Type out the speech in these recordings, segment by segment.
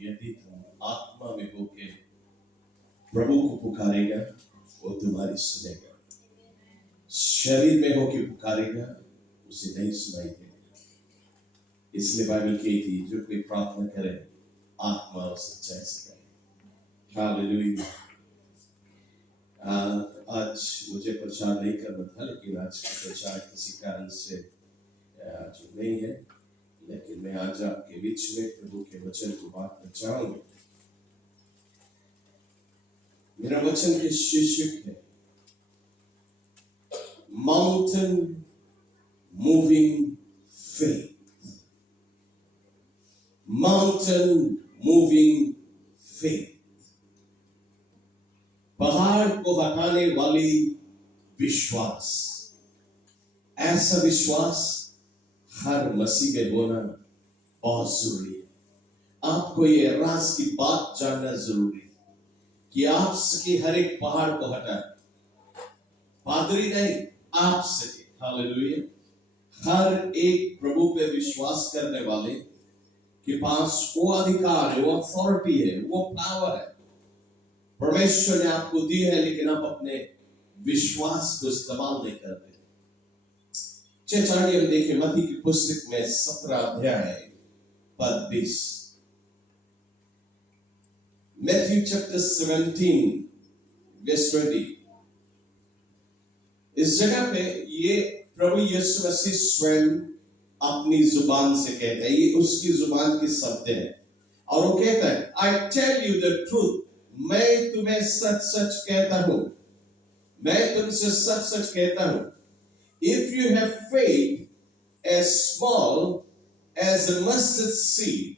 यदि तुम आत्मा में होके प्रभु को पुकारेगा, वो तुम्हारी सुनेगा। शरीर में होके पुकारेगा, उसे नहीं सुनाई देगा। इसलिए बाइबल कहती है, जो कोई प्रार्थना करे आत्मा और सच्चाई से करे। हालेलुया। आज मुझे प्रचार नहीं करना था, लेकिन आज का प्रचार किसी कारण से जो नहीं है, लेकिन मैं आज आपके बीच में प्रभु के वचन को बांटना चाहूंगा। मेरा वचन के शीर्षक है mountain moving faith. Mountain moving faith, पहाड़ को हटाने वाली विश्वास। ऐसा विश्वास हर मसीह में होना बहुत जरूरी है। आपको ये राज की बात जानना जरूरी है कि आप सके हर एक पहाड़ को हटाए। पादरी नहीं, आप सके। हालेलुया। हर एक प्रभु पे विश्वास करने वाले के पास वो अधिकार है, वो अथॉरिटी है, वो पावर है परमेश्वर ने आपको दी है, लेकिन आप अपने विश्वास को इस्तेमाल नहीं करते। चलिए हम देखें मत्ती की पुस्तक में 17 अध्याय पद 20। Matthew chapter 17 verse 20। इस जगह पे ये प्रभु यीशु मसीह स्वयं अपनी जुबान से कहता है, ये उसकी जुबान की शब्द है, और वो कहता है, I tell you the truth, मैं तुम्हें सच सच कहता हूं, मैं तुमसे सच सच कहता हूं, if you have faith as small as a mustard seed,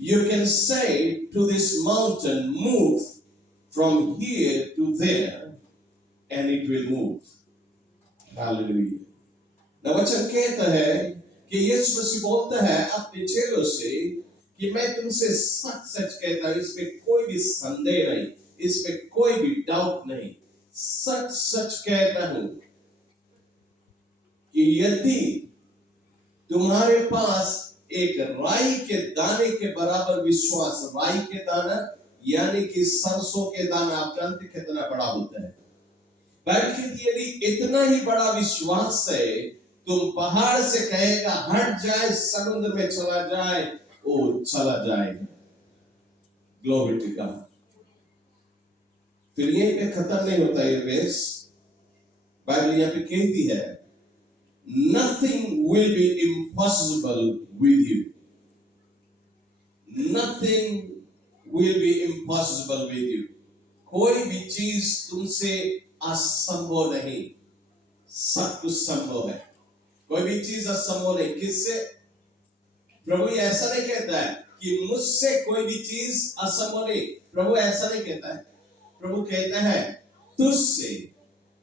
you can say to this mountain, move from here to there, and it will move. Hallelujah. ना वचन कहता है कि यीशु मसीह बोलता है अपने चेलों से कि मैं तुमसे सच सच कहता हूं, इसमें कोई भी संदेह नहीं, इसमें कोई भी डाउट नहीं, सच सच कहता हूं कि यदि तुम्हारे पास एक राई के दाने के बराबर विश्वास, राई के दाना यानी कि सरसों के दाना, आप जानते कितना बड़ा होता है, बल्कि यदि इतना ही बड़ा विश्वास है, तुम पहाड़ से कहेगा हट जाए, समुद्र में चला जाए, वो चला जाएगा। Glory to God. फिर ये पे खत्म नहीं होता ये वेस, बाइबल यहाँ पे कहती है, nothing will be impossible with you. Nothing will be impossible with you. कोई भी चीज तुमसे असंभव नहीं, सब कुछ संभव है। कोई भी चीज असंभव नहीं। किससे? प्रभु ऐसा नहीं कहता है कि मुझसे कोई भी चीज असंभव नहीं। प्रभु ऐसा नहीं कहता है। प्रभु कहता है तुझसे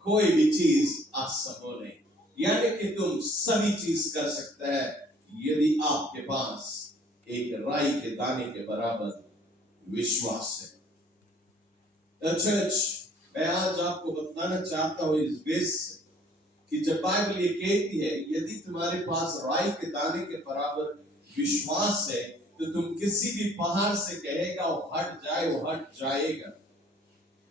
कोई भी चीज असंभव नहीं, यानी कि तुम सभी चीज कर सकते हैं यदि आपके पास एक राई के दाने के बराबर विश्वास है। चर्च, मैं आज आपको बताना चाहता हूं इस बेस से कि जब बाइबल ये कहती है यदि तुम्हारे पास राई के दाने के बराबर विश्वास है, तो तुम किसी भी पहाड़ से कहेगा वो हट जाए, वो हट जाएगा।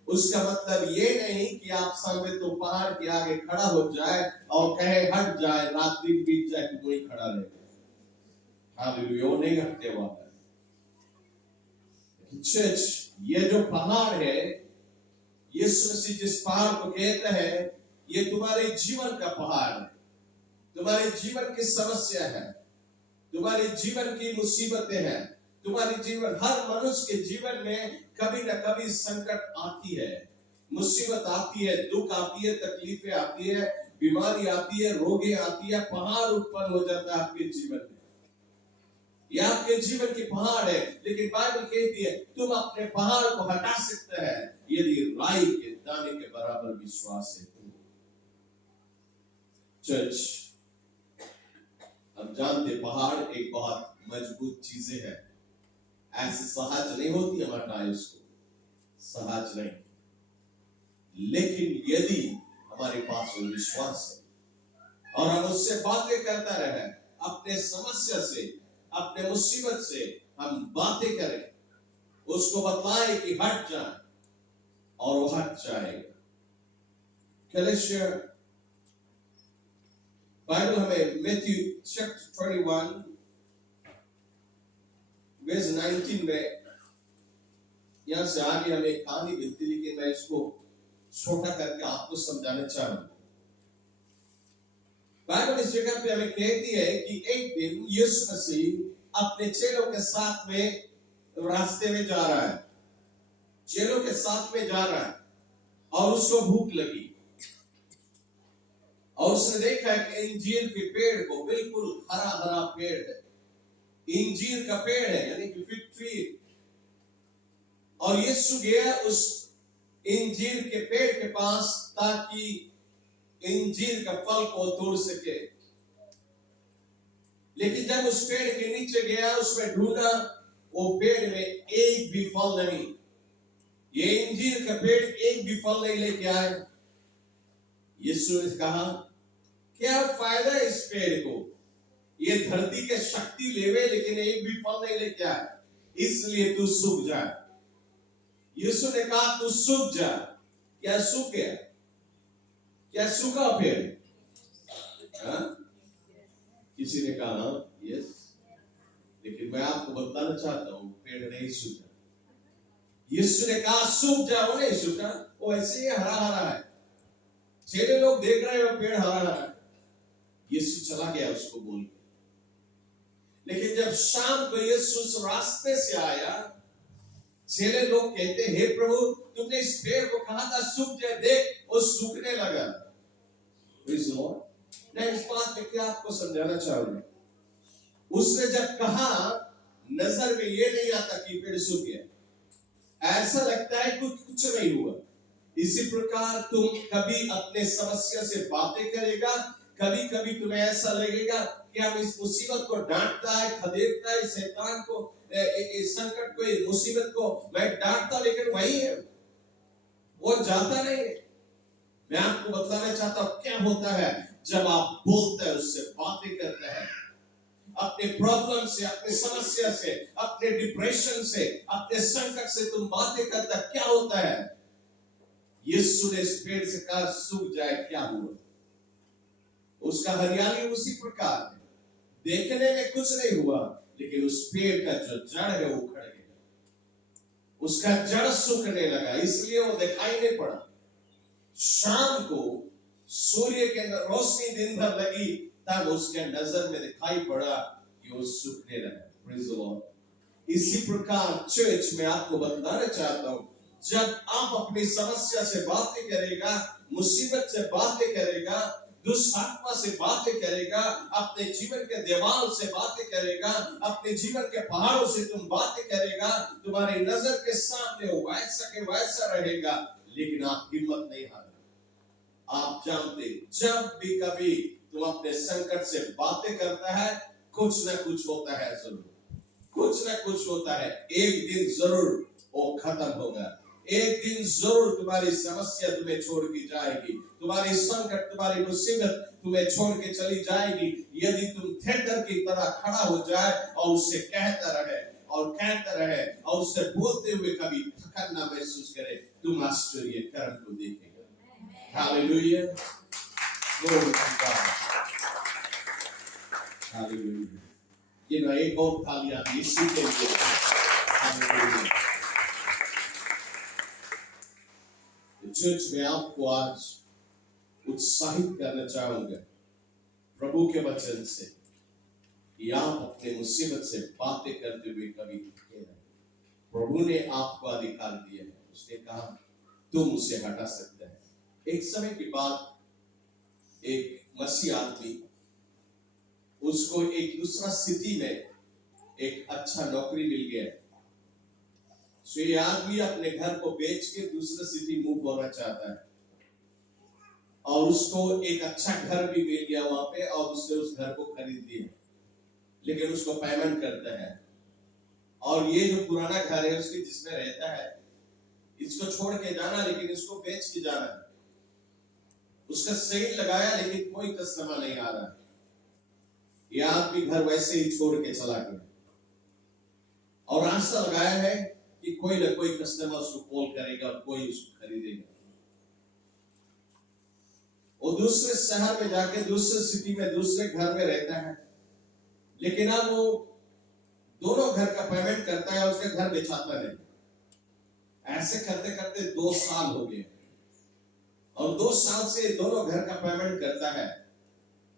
उसका मतलब ये नहीं कि आप सामने तो पहाड़ के आगे खड़ा हो जाए और कहे हट जाए, रात दिन बीत जाए तो वही खड़ा रहेगा। हालेलुया, वो नहीं हटने वाला है। चर्च, ये जो पहाड़ है, यीशु मसीह जिस पहाड़ को कहता है, ये तुम्हारे जीवन का पहाड़ है। तुम्हारे जीवन की समस्या है, तुम्हारे जीवन की मुसीबतें हैं, तुम्हारे जीवन, हर मनुष्य के जीवन में कभी न कभी संकट आती है, मुसीबत आती है, दुख आती है, तकलीफें आती है, बीमारी आती है, रोगे आती है, पहाड़ उत्पन्न हो जाता है आपके जीवन में। यह आपके जीवन की पहाड़ है, लेकिन बाइबल कहती है तुम अपने पहाड़ को हटा सकते हैं यदि राई के दाने के बराबर विश्वास है। चर्च, हम जानते पहाड़ एक बहुत मजबूत चीजें है, ऐसे सहज नहीं होती हम हटाए उसको, सहज नहीं। लेकिन यदि हमारे पास वो विश्वास है और हम उससे बातें करता रहे, अपने समस्या से, अपने मुसीबत से, हम बातें करें, उसको बतलाएं कि हट जाए और वो हट जाएगा। Galatians बाइबल हमें मैथ्यू चैप्टर 21 वर्स 19 में यहां से आगे हमें एक कहानी मिलती, लेकिन मैं इसको छोटा करके आपको समझाना चाहूंगा। बाइबल इस जगह पे हमें कहती है कि एक दिन यीशु मसीह अपने चेलों के साथ में रास्ते में जा रहा है, चेलों के साथ में जा रहा है और उसको भूख लगी और उसने देखा कि इंजीर के पेड़ को, बिल्कुल हरा हरा पेड़ है, इंजीर का पेड़ है यानी कि फिग ट्री, और यीशु गया उस इंजीर के पेड़ के पास ताकि इंजीर का फल को तोड़ सके। लेकिन जब उस पेड़ के नीचे गया, उसमें ढूंढा, वो पेड़ में एक भी फल नहीं, ये इंजीर का पेड़ एक भी फल नहीं लेके आए। यीशु ने कहा, क्या फायदा इस पेड़ को, ये धरती के शक्ति लेवे लेकिन एक भी फल नहीं लेके आए, इसलिए तू सूख जा। यीशु ने कहा तू सूख जा। क्या सूख गया? क्या सूखा पेड़? किसी ने कहा यस, लेकिन मैं आपको बताना चाहता हूं पेड़ नहीं सूखा। यीशु ने कहा सूख जा, वो नहीं सूखा, वो ऐसे ही हरा हरा है। चेले लोग देख रहे हो पेड़ हरा हरा है। यीशु चला गया उसको बोल के। लेकिन जब शाम को यीशु उस रास्ते से आया, चेले लोग कहते, हे प्रभु, तुमने इस पेड़ को कहा था सूख जाए, देख वो सूखने लगा। मैं इस बात में क्या आपको समझाना चाहूंगा, उसने जब कहा, नजर में ये नहीं आता कि पेड़ सूख गया, ऐसा लगता है कुछ नहीं हुआ। इसी प्रकार तुम कभी अपने समस्या से बातें करेगा, कभी कभी तुम्हें ऐसा लगेगा कि हम इस मुसीबत को डांटता है, खदेड़ता है, शैतान को, इस संकट को, इस मुसीबत को मैं डांटता, लेकिन वही है, वो जाता नहीं है। मैं आपको बतलाना चाहता हूं क्या होता है जब आप बोलते हैं, उससे बातें करते हैं, अपने प्रॉब्लम से, अपने समस्या से, अपने डिप्रेशन से, अपने संकट से तुम बातें करता, क्या होता है? यीशु ने इस पेड़ से कहा सूख जाए, क्या हुआ? उसका हरियाली उसी प्रकार है, देखने में कुछ नहीं हुआ, लेकिन उस पेड़ का जो जड़ है वो उखड़ गया, उसका जड़ सूखने लगा, इसलिए वो दिखाई नहीं पड़ा। शाम को सूर्य के रोशनी दिन भर लगी, तब उसके नजर में दिखाई पड़ा कि वो सूखने लगा। Praise the Lord. इसी प्रकार चर्च में आपको बताना चाहता हूं, जब आप अपनी समस्या से बातें करेगा, मुसीबत से बातें करेगा, दुष्ट आत्मा से बातें करेगा, अपने जीवन के दीवार से बातें करेगा, अपने जीवन के पहाड़ों से तुम बातें करेगा, तुम्हारी नजर के सामने वैसा के वैसा रहेगा, लेकिन आप हिम्मत नहीं हारना। आप जानते, जब भी कभी तुम अपने संकट से बातें करता है, कुछ ना कुछ होता है, जरूर कुछ ना कुछ होता है। एक दिन जरूर वो खत्म होगा, एक दिन जरूर तुम्हारी समस्या तुम्हें छोड़ के जाएगी, तुम्हारी संकट, तुम्हारी मुसीबत तुम्हें छोड़ के चली जाएगी, यदि तुम थिएटर की तरह खड़ा हो जाए और उससे कहता रहे और उससे बोलते हुए कभी थकन ना महसूस करे, तुम आश्चर्य कर्म को देखेगा। Hallelujah, glory to God, hallelujah. ये ना एक और थाली आती है इसी के लिए। हालेलुया। चर्च में आपको आज उत्साहित करना चाहूंगा प्रभु के वचन से कि आप अपने मुसीबत से बातें करते हुए कभी थके नहीं। प्रभु ने आपको अधिकार दिया है, उसने कहा तुम उसे हटा सकते हैं। एक समय के बाद एक मसीह आदमी, उसको एक दूसरा सिटी में एक अच्छा नौकरी मिल गया, सो ये आदमी अपने घर को बेच के दूसरा सिटी मूव होना चाहता है और उसको एक अच्छा घर भी मिल गया वहां पे और उसने उस घर को खरीद लिया, लेकिन उसको पेमेंट करता है और ये जो पुराना घर है उसके जिसमें रहता है, इसको छोड़ के जाना, लेकिन इसको बेच के जाना है। उसका सेल लगाया लेकिन कोई कस्टमर नहीं आ रहा, ये आदमी घर वैसे ही छोड़ के चला गया। और आशा लगाया है कि कोई ना कोई कस्टमर उसको कॉल करेगा और कोई उसको खरीदेगा। वो दूसरे शहर में जाके दूसरे सिटी में दूसरे घर में रहता है, लेकिन अब वो दोनों घर का पेमेंट करता है, उसका घर बेचाता नहीं। ऐसे करते करते 2 साल हो गए और 2 साल से दोनों घर का पेमेंट करता है।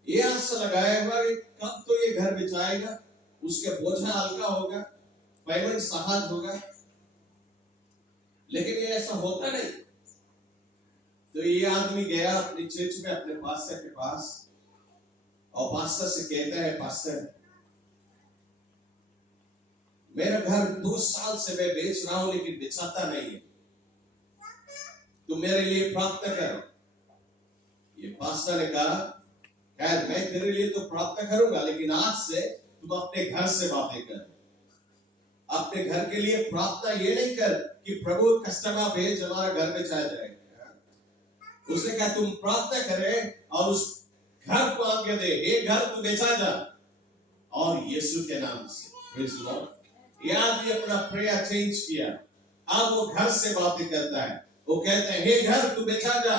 ये आशा लगाया हुआ कि कब तो ये घर बेचाएगा, उसके बोझा हल्का होगा, पेमेंट सहज होगा, लेकिन ये ऐसा होता नहीं। तो ये आदमी गया अपनी चर्च में अपने पास्टर के पास और पास्टर से कहता है, पास्टर मेरा घर 2 साल से मैं बेच रहा हूं लेकिन बेचाता नहीं है, तो मेरे लिए प्रार्थना करो। ये पास्टर ने कहा, खैर मैं तेरे लिए तो प्रार्थना करूंगा, लेकिन आज से तुम अपने घर से बातें कर। अपने घर के लिए प्रार्थना ये नहीं कर कि प्रभु कस्टमर भेज हमारा घर बेचाया जाएगा। उसने कहा तुम प्रार्थना करे और उस घर को आज्ञा दे, हे घर तू बेचा जा, और यीशु के नाम से। Praise the Lord. ये आदमी अपना प्रेयर चेंज किया, अब वो घर से बातें करता है। वो कहते हैं, हे घर तू बेचा जा,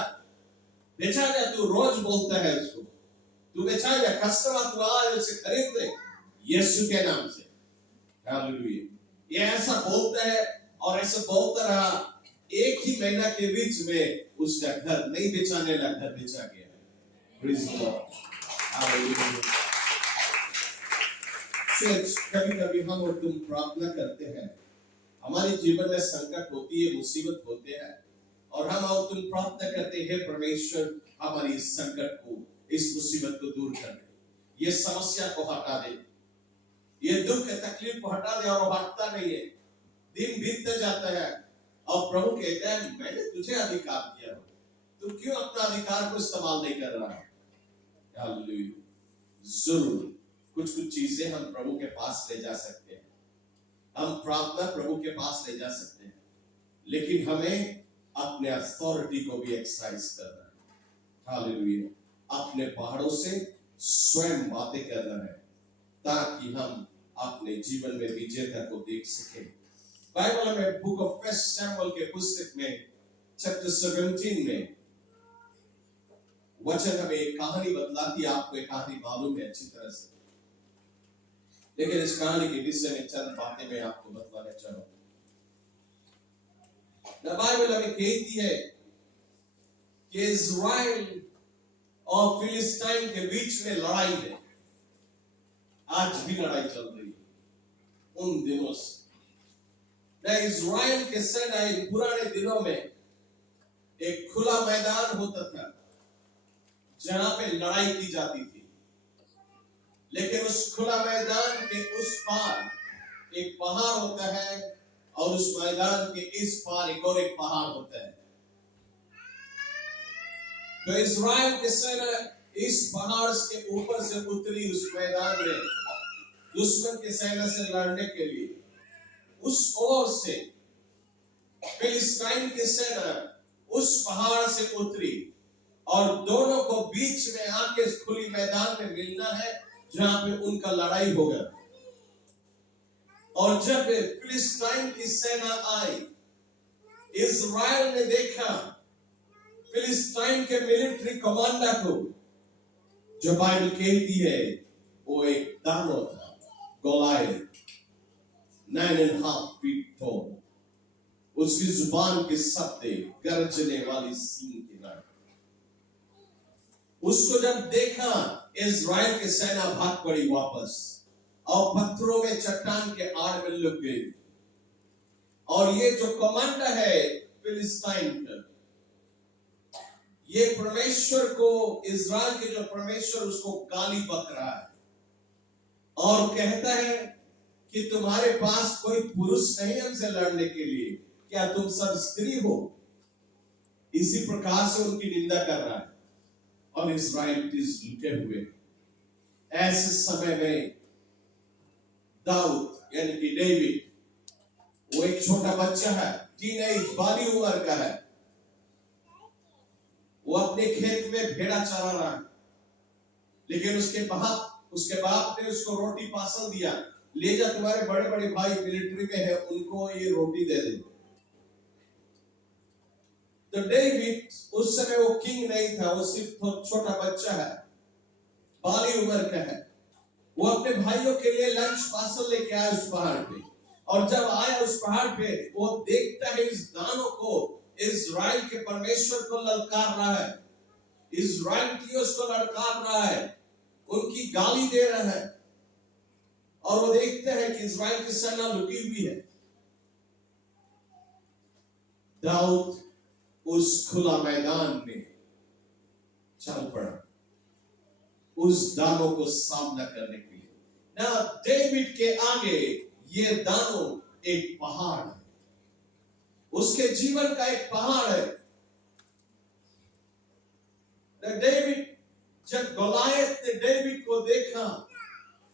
बेचा जा। तू रोज बोलता है उसको, तू बेचा जा, कस्टमर तू आ उसे खरीद ले यीशु के नाम से। हालेलुया। ये ऐसा बोलता है और ऐसा बोलता रहा। एक ही महीना के बीच में उसका घर नहीं बेचाने लगा, घर बेचा गया। Praise the Lord. हालेलुया। कभी कभी हम और तुम प्रार्थना करते हैं, हमारे जीवन में संकट होती है, मुसीबत होते हैं, और हम और तुम प्रार्थना करते हैं, परमेश्वर हमारी इस संकट को, इस मुसीबत को दूर कर दे, ये समस्या को हटा दे, ये दुख तकलीफ को हटा दे। और वो हटता नहीं है, दिन बीतते जाता है और प्रभु कहता है, मैंने तुझे अधिकार दिया, तू क्यों अपना अधिकार को इस्तेमाल नहीं कर रहा है? हालेलुया। जरूर कुछ चीजें हम प्रभु के पास ले जा सकते हैं, हम प्रार्थना प्रभु के पास ले जा सकते हैं, लेकिन हमें अपने अथॉरिटी को भी एक्सरसाइज करना है। हालेलुया। अपने पहाड़ों से स्वयं बातें करना है, ताकि हम अपने जीवन में विजेता को देख सकें। बाइबल में बुक ऑफ फर्स्ट सैमुअल के पुस्तक में चैप्टर 17 में वचन हमें एक कहानी बतलाती है। आपको एक कहानी मालूम है अच्छी तरह से, लेकिन इस कहानी के विषय में चंद बातें मैं आपको बतलाना चाहूंगा। बाइबल हमें कहती है कि इज़राइल और फिलिस्तीन के बीच में लड़ाई है। आज भी लड़ाई चल रही है उन दिनों से। इज़राइल के सेना पुराने दिनों में एक खुला मैदान होता था जहां पे लड़ाई की जाती थी, लेकिन उस खुला मैदान के उस पार एक पहाड़ होता है और उस मैदान के इस पार एक और एक पहाड़ होता है। तो इज़राइल की सेना इस पहाड़ के ऊपर से उतरी उस मैदान में दुश्मन की सेना से लड़ने के लिए। उस ओर से फिलिस्तीन की सेना उस पहाड़ से उतरी और दोनों को बीच में आके इस खुली मैदान में मिलना है जहां पे उनका लड़ाई होगा। और जब फिलिस्तीन की सेना आई, इज़राइल ने देखा फिलिस्तीन के मिलिट्री कमांडर को, जो बाइबल कहती है वो एक दानव था, गोलायत, 9.5 फीट tall। उसकी जुबान के शब्द गरजने वाली सींग की नाक। उसको जब देखा, इज़राइल की सेना भाग पड़ी वापस और पत्थरों में चट्टान के आड़ में लुक गई। और ये जो कमांडर है फिलिस्तीन का, ये परमेश्वर को, इज़राइल के जो परमेश्वर, उसको गाली बक रहा है और कहता है कि तुम्हारे पास कोई पुरुष नहीं हमसे लड़ने के लिए, क्या तुम सब स्त्री हो? इसी प्रकार से उनकी निंदा कर रहा है और इज़राइलीज लुटे हुए। ऐसे समय में दाऊद यानी कि डेविड, वो एक छोटा बच्चा है, टीनेज बाली उम्र का है। वो अपने खेत में भेड़ा चरा रहा है, लेकिन उसके बाप ने उसको रोटी पासल दिया। ले जा, तुम्हारे बड़े बड़े भाई मिलिट्री में है, उनको ये रोटी दे दे। तो डेविड उस समय वो किंग नहीं था, वो सिर्फ छोटा बच्चा है, बाली उम्र का है। वो अपने भाइयों के लिए लंच पार्सल लेके आया उस पहाड़ पे, और जब आया उस पहाड़ पे वो देखता है इस दानों को, इज़राइल के परमेश्वर को ललकार रहा है, इज़राइलियों को ललकार रहा है, उनकी गाली दे रहा है, और वो देखते हैं कि इज़राइल की सेना लुकी हुई है। दाऊद उस खुला मैदान में चल पड़ा उस दानों को सामना करने के लिए। ना डेविड के आगे ये दानों एक पहाड़ है, उसके जीवन का एक पहाड़ है। डेविड, जब गोलायत ने डेविड को देखा,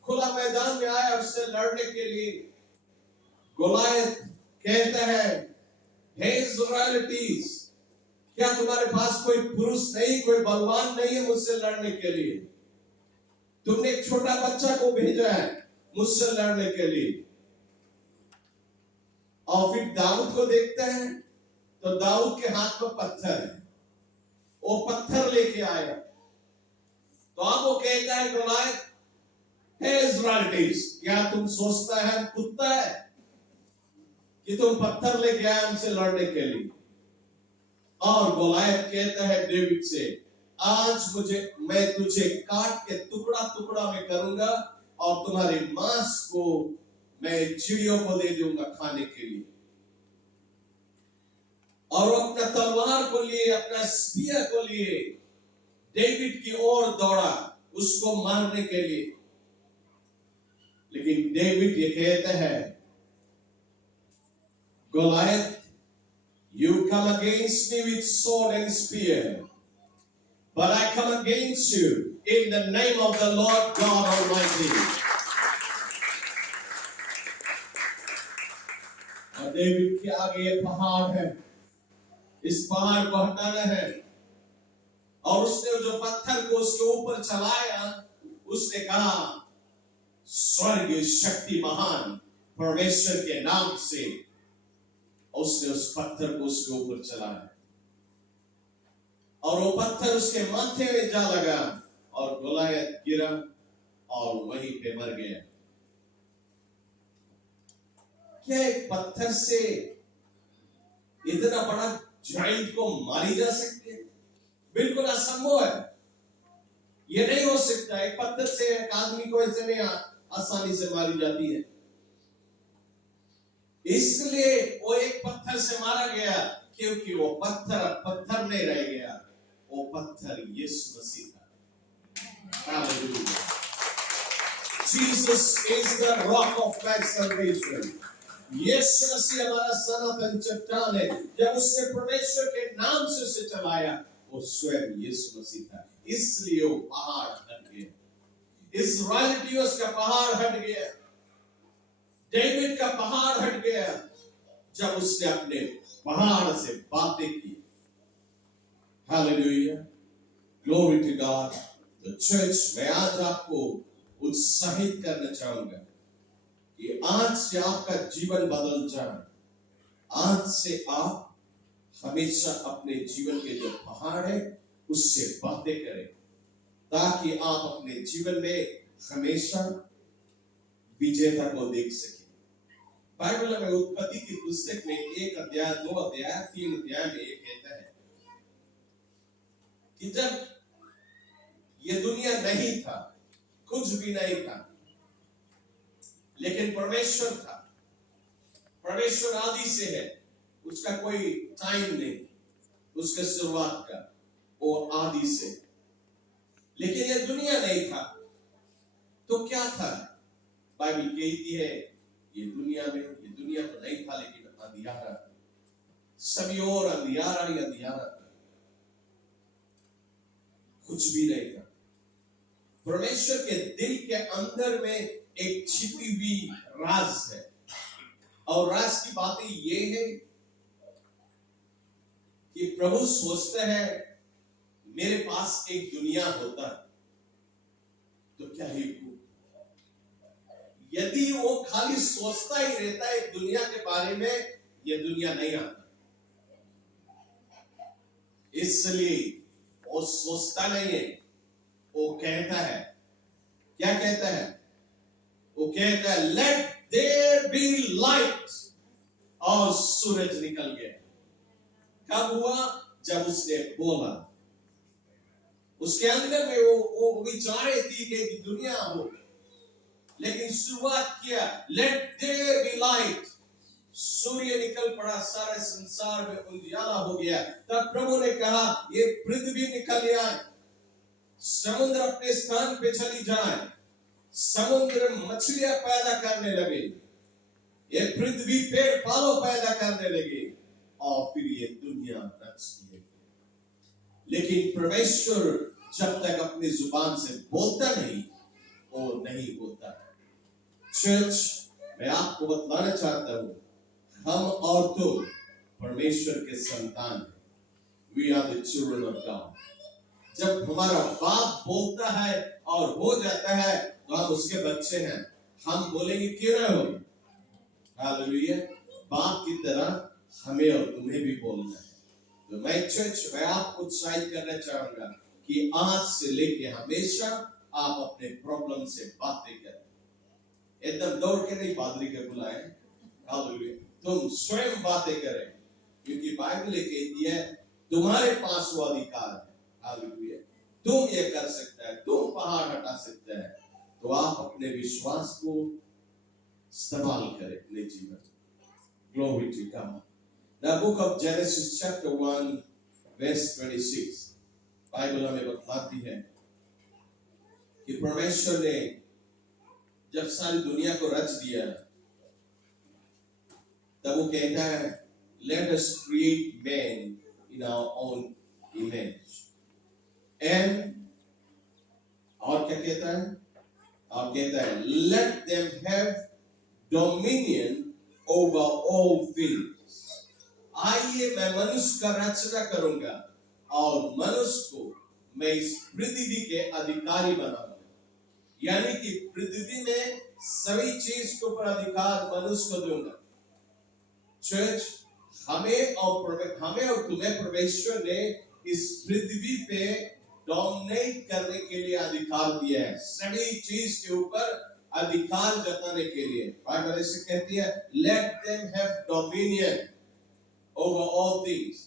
खुला मैदान में आया उससे लड़ने के लिए, गोलायत कहता है, हे इज़राइलीज, क्या तुम्हारे पास कोई पुरुष नहीं, कोई बलवान नहीं है मुझसे लड़ने के लिए? तुमने एक छोटा बच्चा को भेजा है मुझसे लड़ने के लिए। और फिर दाऊद को देखते हैं तो दाऊद के हाथ में पत्थर है, वो पत्थर लेके आया। तो अब वो कहता है गोलायत, हे इज़राइलीज, क्या तुम सोचता है कुत्ता है कि तुम पत्थर लेके आए हमसे लड़ने के लिए? और गोलायत कहता है डेविड से, आज मैं तुझे काट के टुकड़ा टुकड़ा में करूंगा, और तुम्हारे मांस को मैं चिड़ियों को दे दूंगा खाने के लिए। और अपना तलवार को लिए, अपना स्पीयर को लिए डेविड की ओर दौड़ा उसको मारने के लिए। लेकिन डेविड ये कहता है, Goliath, you come against me with sword and spear, but I come against you in the name of the Lord God Almighty. और डेविड के आगे ये पहाड़ है, इस पहाड़ को हटाना है। और उसने जो पत्थर को उसके ऊपर चलाया, उसने कहा, स्वर्ग शक्ति महान परमेश्वर के नाम से, उसने उस पत्थर को उसके ऊपर चलाया, और वो पत्थर उसके माथे में जा लगा, और गोलायत गिरा और वहीं पे मर गया। क्या एक पत्थर से इतना बड़ा जाइंट को मारी जा सकती है? बिल्कुल असंभव है, ये नहीं हो सकता। एक पत्थर से एक आदमी को ऐसे नहीं आसानी से मारी जाती है। इसलिए वो एक पत्थर से मारा गया, क्योंकि वो पत्थर नहीं रह गया, वो पत्थर यीशु मसीह था। Hallelujah. Jesus is the rock of my salvation. यीशु मसीह हमारा सनातन चट्टान है। जब उसने परमेश्वर के नाम से उसे चलाया, वो स्वयं यीशु मसीह था। इसलिए वो पहाड़ हट गया, इज़राइलियों का पहाड़ हट गया, डेविड का पहाड़ हट गया, जब उसने अपने पहाड़ से बातें की। Hallelujah, glory to God. तो चर्च, मैं आज आपको उत्साहित करना चाहूंगा कि आज से आपका जीवन बदल जाए। आज से आप हमेशा अपने जीवन के जो पहाड़ है उससे बातें करें, ताकि आप अपने जीवन में हमेशा विजेता को देख सकें। बाइबल में उत्पत्ति की पुस्तक में 1 अध्याय, 2 अध्याय, 3 अध्याय में ये कहता है कि जब ये दुनिया नहीं था, कुछ भी नहीं था, लेकिन परमेश्वर था। परमेश्वर आदि से है, उसका कोई टाइम नहीं, उसका शुरुआत का, और आदि से। लेकिन ये दुनिया नहीं था, तो क्या था? बाइबल कहती है ये दुनिया तो नहीं था, लेकिन अंधियारा, सभी और अंधियारा ही अंधियारा था, कुछ भी नहीं था। परमेश्वर के दिल के अंदर में एक छिपी हुई राज है, और राज की बातें ये है कि प्रभु सोचते हैं मेरे पास एक दुनिया होता तो क्या ही यदि वो खाली सोचता ही रहता है दुनिया के बारे में, ये दुनिया नहीं आता। इसलिए वो सोचता नहीं है, वो कहता है। क्या कहता है? वो कहता है लेट देयर बी लाइट, और सूरज निकल गया। कब हुआ? जब उसने बोला। उसके अंदर में वो विचारें थी कि दुनिया हो, लेकिन शुरुआत किया लेट देयर बी लाइट। सूर्य निकल पड़ा, सारे संसार में उजियाला हो गया। तब प्रभु ने कहा ये पृथ्वी निकल आए, समुद्र अपने स्थान पे चली जाए, समुद्र मछलियां पैदा करने लगे, ये पृथ्वी पेड़ पालो पैदा करने लगे, और फिर ये दुनिया रच दिए। लेकिन परमेश्वर जब तक अपनी जुबान से बोलता नहीं, वो नहीं बोलता। चर्च, मैं आपको बतलाना चाहता हूं, हम और तुम परमेश्वर के संतान हैं। We are the children of God. जब हमारा बाप बोलता है और हो जाता है तो हम उसके बच्चे हैं। हम बोलेंगे क्यों ना हो? हालेलुया। बाप की तरह हमें और तुम्हें भी बोलना है। तो मैं आपको उत्साहित करना चाहूंगा कि आज से लेके हमेशा आप अपने प्रॉब्लम से बातें करें। एकदम दौड़ के नहीं पादरी के बुलाएं। हालेलुया। तुम स्वयं बातें करें, क्योंकि बाइबल कहती है तुम्हारे पास वो अधिकार है। हालेलुया। तुम ये कर सकता है, तुम पहाड़ हटा सकता है। तो आप अपने विश्वास को इस्तेमाल करें अपने जीवन। Glory to God. The book of Genesis chapter 1 verse 26, Bible हमें बताती है कि परमेश्वर ने जब सारी दुनिया को रच दिया, तब वो कहता है let us create man in our own image, and और क्या कहता है? और कहता है let them have dominion over all things. आइए मैं मनुष्य का रचना करूंगा और मनुष्य को मैं इस पृथ्वी के अधिकारी बनाऊंगा। यानी कि पृथ्वी में सभी चीज के ऊपर अधिकार मनुष्य को दूंगा। चर्च, हमें और तुम्हें परमेश्वर ने इस पृथ्वी पे डोमिनेट करने के लिए अधिकार दिया है, सभी चीज के ऊपर अधिकार जताने के लिए। बाइबल ऐसे कहती है let them have dominion over all things,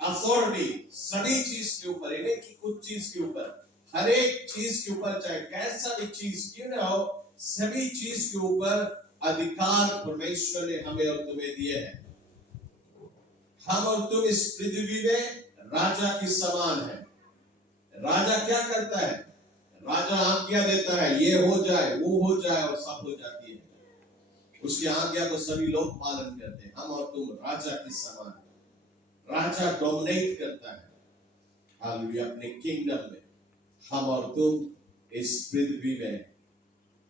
authority सभी चीज के ऊपर, यानी कि कुछ चीज के ऊपर, हर एक चीज के ऊपर, चाहे कैसा भी चीज क्यों ना हो, सभी चीज के ऊपर अधिकार परमेश्वर ने हमें और तुम्हें दिए हैं। हम और तुम इस पृथ्वी में राजा की समान है। राजा क्या करता है? राजा आज्ञा देता है, ये हो जाए, वो हो जाए, और सब हो जाती है। उसकी आज्ञा को सभी लोग पालन करते हैं। हम और तुम राजा की समान है। राजा डोमिनेट करता है, हालेलुया, अपने किंगडम में। हम और तुम इस पृथ्वी में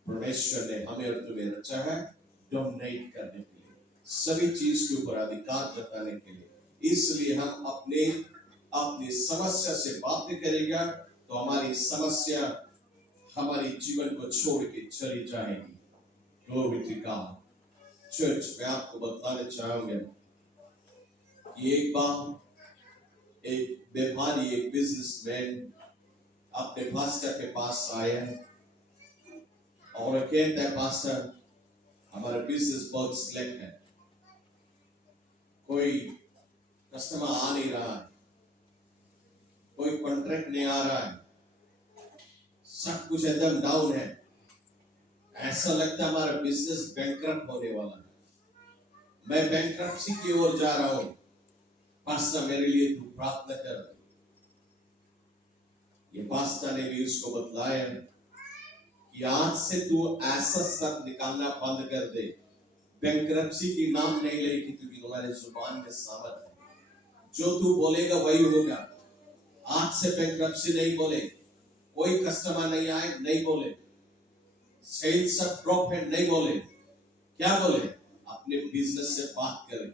परमेश्वर ने हमें और तुम्हें रचा है डोमिनेट करने के लिए, सभी चीज के ऊपर अधिकार जताने के लिए। इसलिए हम अपनी समस्या से बातें करेगा तो हमारी समस्या हमारे जीवन को छोड़ के चली जाएगी। Glory to God. चर्च, मैं आपको बताना चाहूंगा कि एक बार एक व्यापारी, एक बिजनेसमैन अपने पास्टर के पास आया और कहता है पास्टर, हमारा बिजनेस बहुत स्लैक है, कोई कस्टमर आ नहीं रहा है, कोई कॉन्ट्रैक्ट नहीं आ रहा है, सब कुछ एकदम डाउन है, ऐसा लगता है हमारा बिजनेस बैंकरप्ट होने वाला है, मैं बैंकरप्सी की ओर जा रहा हूं, पास्टर मेरे लिए तू प्रार्थना कर। ये पास्टर ने भी उसको बतलाया कि आज से तू ऐसा शब्द निकालना बंद कर दे, बैंकरप्सी की नाम नहीं लेगी, क्योंकि तुम्हारे जुबान में सामर्थ है, जो तू बोलेगा वही होगा। आज से बैंकरप्सी नहीं बोले, कोई कस्टमर नहीं आए नहीं बोले, सेल्स सब ड्रॉप है नहीं बोले, क्या बोले? अपने बिजनेस से बात करें,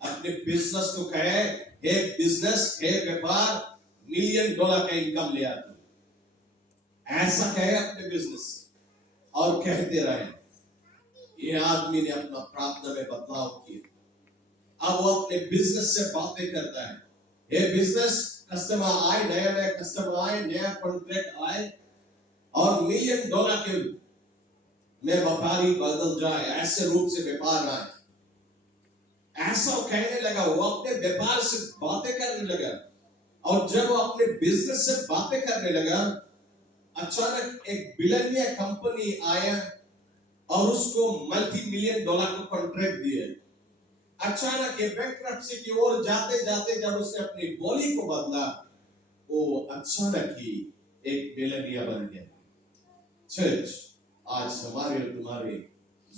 अपने बिजनेस को कहे हे बिजनेस, हे व्यापार, $1 मिलियन का इनकम ले आता, ऐसा कहे अपने बिजनेस। और कहते रहे। ये आदमी ने अपना प्रार्थना में बदलाव किया। अब वो अपने बिजनेस से बातें करता है। ये बिजनेस कस्टमर आए, नया नया कस्टमर आए, नया कॉन्ट्रैक्ट आए और $1 मिलियन के में व्यापारी बदल जाए, ऐसे रूप से व्यापार आए। ऐसा कहने लगा, वो अपने व्यापार से बातें करने लगा। और जब वो अपने बिजनेस से बातें करने लगा, अचानक एक बिलियनियर कंपनी आया और उसको $multi-million का कॉन्ट्रैक्ट दिया। अचानक ये बैंकरप्सी की ओर जाते जाते जब उसने अपनी बोली को बदला, वो अचानक ही एक बिलियनियर बन गया। चर्च, आज हमारे और तुम्हारे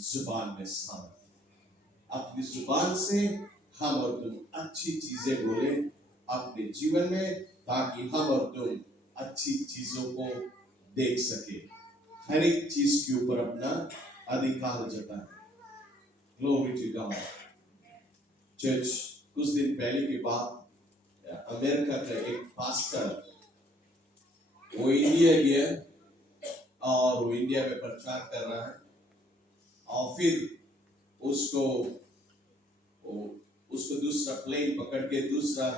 जुबान में सामर्थ, अपनी जुबान से हम और तुम अच्छी चीजें बोले अपने जीवन में, ताकि हम और तुम अच्छी चीजों को देख सके, हर एक चीज के ऊपर अपना अधिकार जताए। Glory to God. चर्च, कुछ दिन पहले की बात, अमेरिका का एक पास्टर वो इंडिया गया और वो इंडिया में प्रचार कर रहा है। और फिर उसको दूसरा प्लेन पकड़ के दूसरा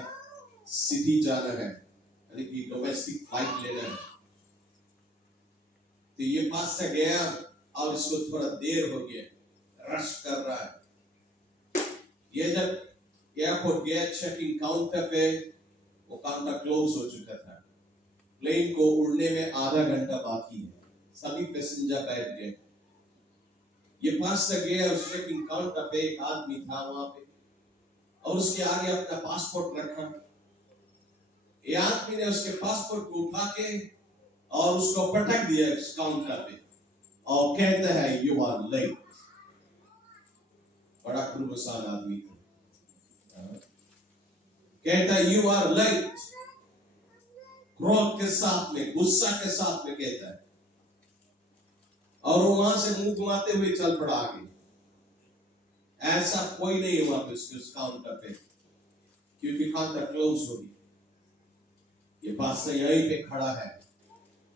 सिटी जाना है, यानी कि डोमेस्टिक फ्लाइट लेना है। तो ये पास्टर गया और इसको थोड़ा देर हो गया, रश कर रहा है। ये जब एयरपोर्ट गया, चेकिंग काउंटर पे, वो काउंटर क्लोज हो चुका था। प्लेन को उड़ने में आधा घंटा बाकी है, सभी पैसेंजर बैठ गए। ये पास्टर गया, उस चेकिंग काउंटर पे एक आदमी था वहां पे और उसके आगे अपना पासपोर्ट रखा। ये आदमी ने उसके पासपोर्ट को उठा के और उसको पटक दिया उस काउंटर पे और कहता है, यू आर लेट। बड़ा खुरमसान आदमी था। कहता है, यू आर लेट, क्रोध के साथ में, गुस्सा के साथ में कहता है। और वो वहां से मुंह घुमाते हुए चल पड़ा आगे। ऐसा कोई नहीं हुआ उसके उस काउंटर पे, क्योंकि काउंटर क्लोज हो गई। ये पास्टर यहीं पे खड़ा है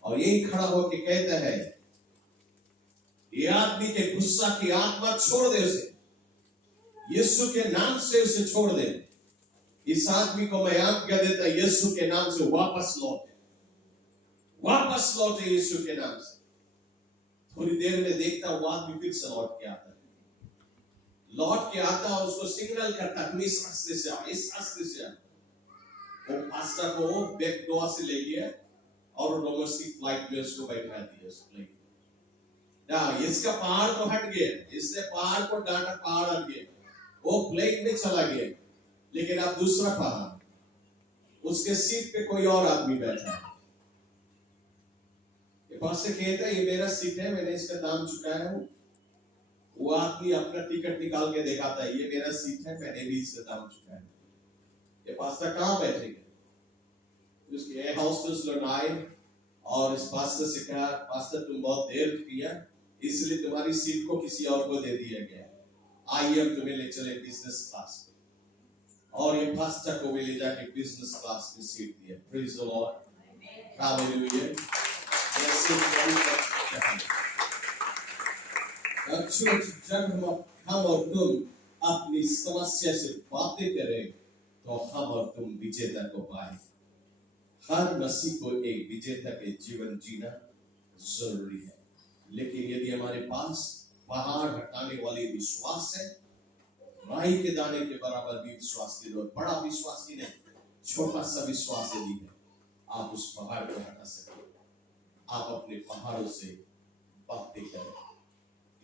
और यही खड़ा होके कहता है, ये आदमी के गुस्सा की आत्मा छोड़ दे उसे, यीशु के नाम से उसे छोड़ दे। इस आदमी को मैं आज्ञा देता, यीशु के नाम से वापस लौटे, वापस लौटे यीशु के नाम से। थोड़ी देर में देखता वो आदमी फिर से लौट के आता है, लौट के आता और उसको सिग्नल करता, इस रास्ते से आ, इस रास्ते से आ। वो पास्टर को बैक डोर से ले गया और डोमेस्टिक फ्लाइट में उसको बैठा दिया उस प्लेन। इसका पहाड़ तो हट गया, इसने पहाड़ को डांटा, पहाड़ हट गया, वो प्लेन में चला गया। लेकिन अब दूसरा पहाड़, उसके सीट पे कोई और आदमी बैठा है। ये पास्टर कहता है, ये मेरा सीट है, मैंने इसका दाम चुकाया है। वो आदमी अपना टिकट निकाल के दिखाता है, ये मेरा सीट है, मैंने भी इसका दाम चुकाया है। ये पास्टर कहाँ बैठेगा? उसके एयर होस्टेस लोग आए और इस पास्टर से कहा, पास्टर तुम बहुत देर किया, इसलिए तुम्हारी सीट को किसी और को दे दिया गया, आइए हम तुम्हें ले चले बिजनेस क्लास में। और ये पास्टर को भी ले जाके बिजनेस क्लास में सीट दिया। Praise the Lord, hallelujah. जब हम और तुम अपनी समस्या से बातें करें तो हम और तुम विजेता को पाए। हर मसीह को एक विजेता के जीवन जीना जरूरी है। लेकिन यदि हमारे पास पहाड़ हटाने वाले विश्वास है, राई के दाने के बराबर भी विश्वास की जरूरत, बड़ा विश्वास की नहीं, छोटा सा विश्वास यदि है, आप उस पहाड़ को हटा सकते। आप अपने पहाड़ों से बातें करें।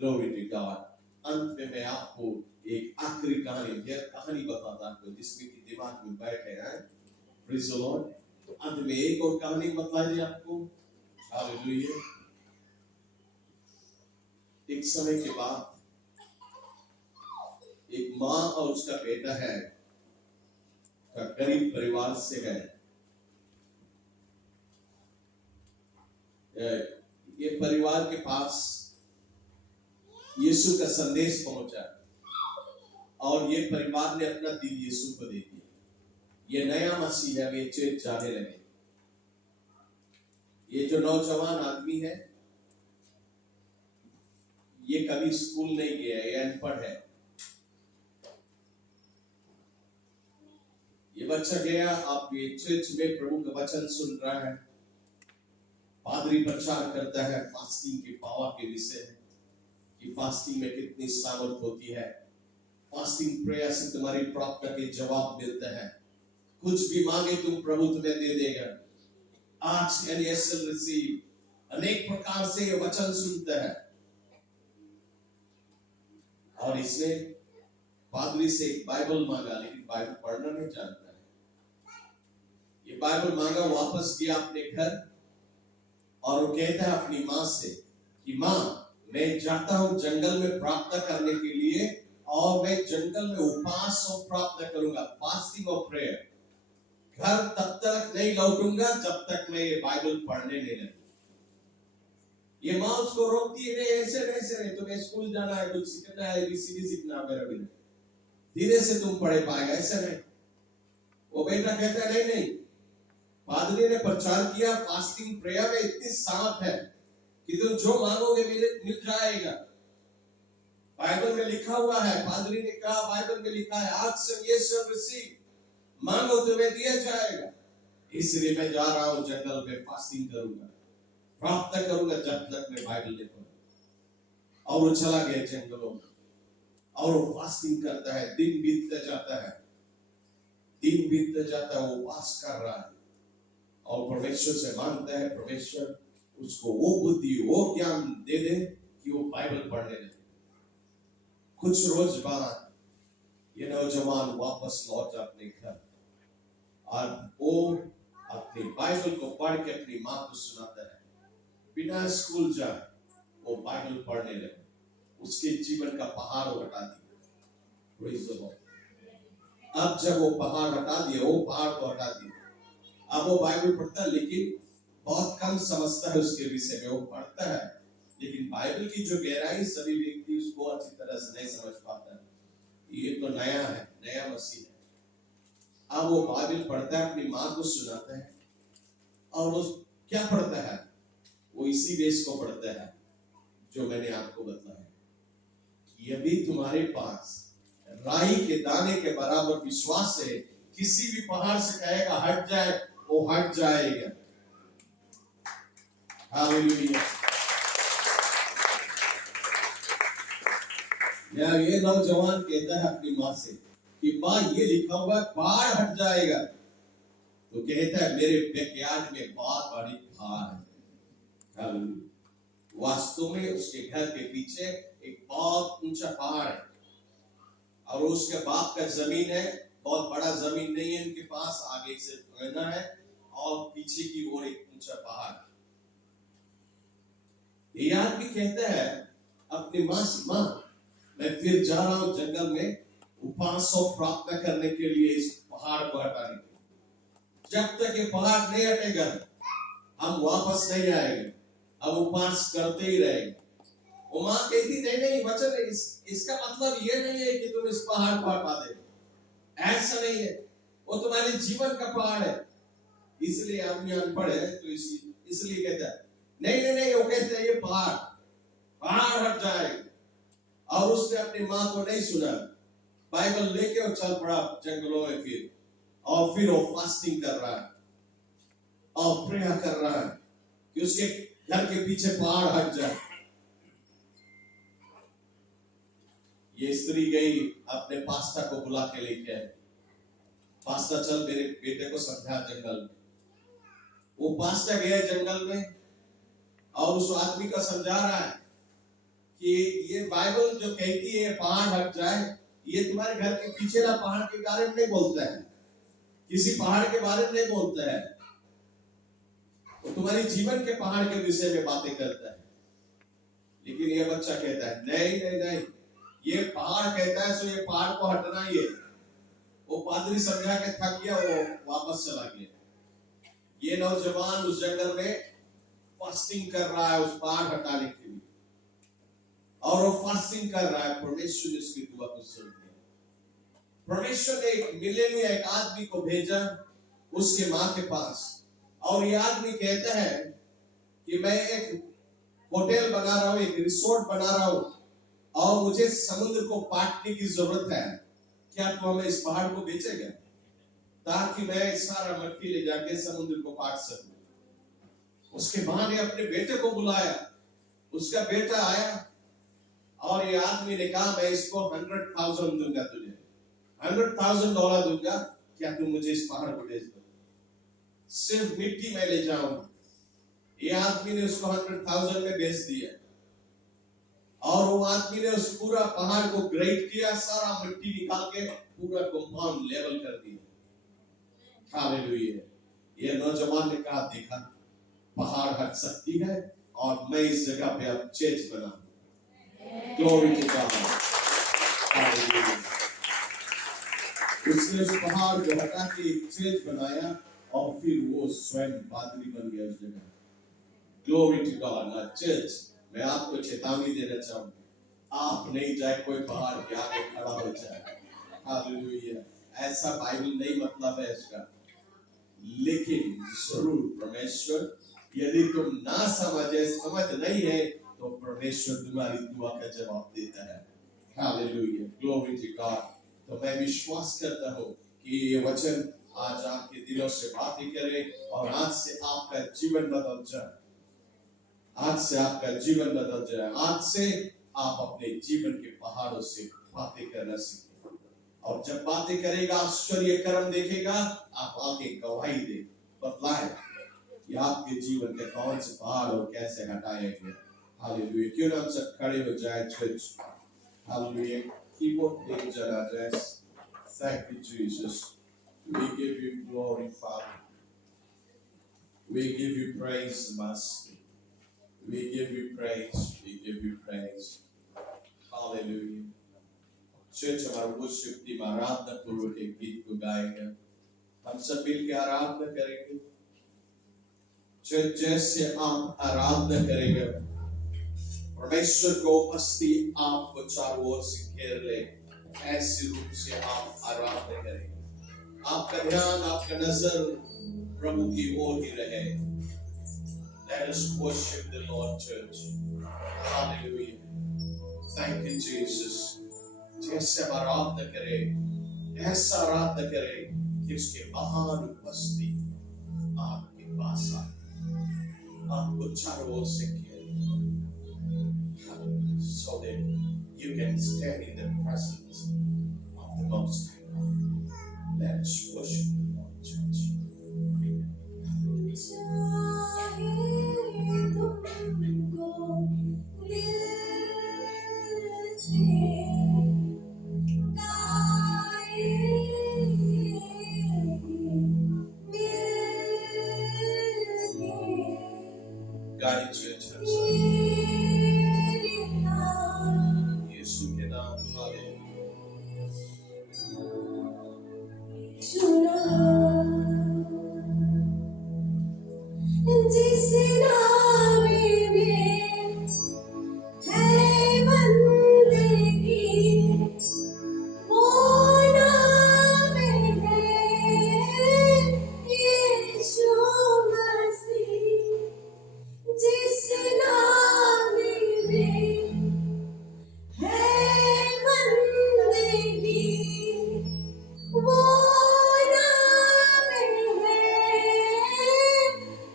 Glory to God. अंत में मैं आपको एक आखिरी कहानी बताता हूं जिसमें कि दिमाग में बैठे हैं। Praise the Lord. तो अंत में एक और कहानी बता दी आपको। हालेलुया। एक समय के बाद एक माँ और उसका बेटा है, गरीब परिवार से है। ये परिवार के पास यीशु का संदेश पहुंचा और ये परिवार ने अपना दिल यीशु को दे दिया। ये नया मसीह है, वे चर्च जाने लगे। ये जो नौजवान आदमी है ये कभी स्कूल नहीं गया, ये अनपढ़ है। ये बच्चा गया, आप ये चर्च में प्रभु का वचन सुन रहा है, पादरी प्रचार करता है फास्टिंग की पावर के विषय में कि फास्टिंग में कितनी सामर्थ होती है, फास्टिंग प्रेयर से तुम्हारी प्रार्थना के जवाब मिलते हैं, कुछ भी मांगे तुम प्रभु तुम्हें दे देगा। आज एनएसएल रिसीव अनेक प्रकार से वचन सुनते हैं, और इसने पादरी से एक बाइबल मांगा, लेकिन बाइबल पढ़ना नहीं जानता है। ये बाइबल मांगा, वापस गया अपने घर, और वो कहता है अपनी माँ से कि माँ, मैं जाता हूं जंगल में प्रार्थना करने के लिए, और मैं जंगल में उपवास और प्रार्थना करूंगा, फास्टिंग और प्रेयर। घर तब तक नहीं लौटूंगा जब तक मैं ये बाइबल पढ़ने नहीं लगूं। ये माँ उसको रोकती है, नहीं ऐसे नहीं, तुम्हें स्कूल जाना है, कुछ सीखना है, एबीसीडी सीखना मेरा भी नहीं, धीरे से तुम पढ़े पाएगा, ऐसा नहीं। वो बेटा कहता है नहीं, पादरी ने प्रचार किया, फास्टिंग प्रेयर में इतनी सामर्थ है कि तुम जो मांगोगे मिल जाएगा। बाइबल में लिखा हुआ है, पादरी ने कहा बाइबल में लिखा है, आज से ये सब रिसीव, मांगो तुम्हें दिया जाएगा। इसलिए मैं जा रहा हूं जंगल में, फास्टिंग करूंगा, प्रार्थना करूंगा जब तक मैं बाइबल नहीं पढ़ूंगा। और वो चला गया जंगलों में, और वो फास्टिंग करता है, दिन बीतता जाता है, वो उपवास कर रहा है, और परमेश्वर से मांगता है परमेश्वर उसको वो बुद्धि, वो ज्ञान दे दे कि वो बाइबल पढ़ने लगे। कुछ रोज बाद ये नौजवान वापस लौट अपने घर, और वो अपनी बाइबल को पढ़ के अपनी माँ को सुनाता है, बिना स्कूल जाए वो बाइबल पढ़ने लगे। उसके जीवन का पहाड़ वो हटा दिया। अब जब वो पहाड़ हटा दिया, वो पहाड़ को हटा दिया, अब वो बाइबल पढ़ता है, लेकिन बहुत कम समझता है उसके विषय में। वो पढ़ता है, लेकिन बाइबल की जो गहराई सभी व्यक्ति उसको अच्छी तरह से नहीं समझ पाता है। ये तो नया है, नया मसीह है। अब वो बाइबल पढ़ता है, अपनी माँ को सुनाता है, और वो क्या पढ़ता है, वो इसी बेस को पढ़ता है जो मैंने आपको बताया। यदि तुम्हारे पास राई के दाने के बराबर विश्वास है, किसी भी पहाड़ से कहेगा हट जाए, वो हट जाएगा। हालेलुया। ये नौजवान कहता है अपनी माँ से कि माँ, ये लिखा हुआ है पहाड़ हट जाएगा, तो कहता है मेरे बैकयार्ड में बहुत बड़ी पहाड़ है। हालेलुया। वास्तव में उसके घर के पीछे एक बहुत ऊंचा पहाड़ है, और उसके बाप का जमीन है, बहुत बड़ा जमीन नहीं है उनके पास, आगे से रहना है, और पीछे की ओर एक ऊंचा पहाड़। ये आदमी कहता है अपनी माँ से, माँ मैं फिर जा रहा हूं जंगल में उपवास और प्रार्थना करने के लिए, इस पहाड़ को हटाने के लिए। जब तक ये पहाड़ नहीं हटेगा हम वापस नहीं आएंगे, अब उपवास करते ही रहेंगे। वो माँ कहती नहीं वचन है, इसका मतलब ये नहीं है कि तुम इस पहाड़ को हटा दे, ऐसा नहीं है, वो तुम्हारे जीवन का पहाड़ है। इसलिए आदमी अनपढ़ है तो इसलिए कहता है नहीं, वो कहते हैं ये पहाड़ हट जाएगा। और उसने अपनी माँ को नहीं सुना, बाइबल लेके और चल पड़ा जंगलों में फिर वो फास्टिंग कर रहा है और प्रेयर कर रहा है कि उसके घर के पीछे पहाड़ हट जाए। ये स्त्री गई अपने पास्ता को बुला के लेके आई, पास्ता चल मेरे बेटे को समझा जंगल में। वो पास्ता गया जंगल में और उस आदमी को समझा रहा है कि ये बाइबल जो कहती है पहाड़ हट जाए, ये तुम्हारे घर के पीछे ना पहाड़ के बारे में नहीं बोलता है, किसी पहाड़ के बारे में नहीं बोलता है, वो तुम्हारे जीवन के पहाड़ के विषय में बातें करता है। लेकिन ये बच्चा कहता है नहीं, ये पहाड़ कहता है, सो ये पहाड़ को हटना ही है। वो पादरी समझा के थक गया, वो वापस चला गया। ये नौजवान उस जंगल में फास्टिंग कर रहा है उस पहाड़ हटाने के लिए, और वो फास्टिंग कर रहा है। परमेश्वर ने उसकी दुआ को सुन लिया। परमेश्वर ने एक मिलेनिया एक आदमी को भेजा उसके माँ के पास, और ये आदमी कहता है कि मैं एक होटल बना रहा हूँ, एक रिसोर्ट बना रहा हूँ, और मुझे समुद्र को पाटने की जरूरत है, क्या तू हमें इस पहाड़ को बेचेगा ताकि मैं सारा मट्टी ले जाके समुद्र को पाट सकूं। उसके मां ने अपने बेटे को बुलाया, उसका बेटा आया और ये आदमी ने कहा मैं इसको 100,000 दूंगा, तुझे $100,000 दूंगा, क्या तू मुझे इस पहाड़ को बेच दो, सिर्फ मिट्टी में ले जाऊंगा। ये आदमी ने उसको 100,000 में बेच दिया और वो आदमी ने उस पूरा पहाड़ को ग्रेट किया, सारा मिट्टी निकाल के पूरा कंपाउंड लेवल कर दिया। हालेलुया। ये नौजवान ने कहा देखा पहाड़ हट सकती है और मैं इस जगह पे अब चर्च बनाऊं। Glory to God. हालेलुया। उसने उस पहाड़ को हटा के चर्च बनाया और फिर वो स्वयं पादरी बन गया उस जगह। Glory to God. ना चर्च, मैं आपको चेतावनी देना चाहूंगा, आप नहीं जाए कोई पहाड़ के आगे खड़ा हो जाए। हालेलुया। ऐसा बाइबल नहीं मतलब है इसका, लेकिन जरूर परमेश्वर, यदि तुम ना समझ नहीं है तो परमेश्वर तुम्हारी दुआ का जवाब देता है। हालेलुया। Glory to God. तो मैं विश्वास करता हूँ कि ये वचन आज आपके दिलों से बातें करे और आज से आपका जीवन बदल जाए। आज से आपका जीवन बदल जाए। आज से आप अपने जीवन के पहाड़ों से बातें करना सीखें, और जब बातें करेगा आश्चर्य कर्म देखेगा, आप आगे गवाही दे, बतलाए कि आपके जीवन के कौन से पहाड़ और कैसे हटाए गए। हालेलुया। क्यों ना हम सब खड़े हो जाए चर्च। हालेलुया। कीबोर्ड पे चला जाए। Thank you Jesus. We give you glory, Father. We give you praise, Master. We give you praise. We give you praise. Hallelujah. Church हमारा worship टीम आराधना पूर्वक एक गीत को गाएगा। हम सब मिलकर आराधना करेंगे। चर्च जैसे आप आराधना करेंगे, परमेश्वर को उपस्थिति आपको चारों ओर से घेर ले, ऐसे रूप से आप आराधना करेंगे। आपका ध्यान, आपका नजर प्रभु की ओर ही रहे। Let us worship the Lord, church. Hallelujah. Thank you, Jesus. जैसे हम आराधना करें, ऐसा आराधना करें कि उसके महान उपस्थिति आपके पास आए, आपको चारों ओर से घेरे, so that you can stand in the presence of the Most High God. Let us worship the Lord, church. God, church, I'm sorry. यीशु के नाम, हालेलुया। जिस नाम में है बंदगी, वो नाम है यीशु मसीह। जिस नाम में है बंदगी, वो नाम है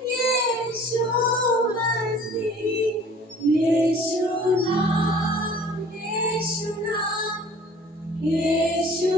यीशु मसीह। यीशु नाम, यीशु नाम, यीशु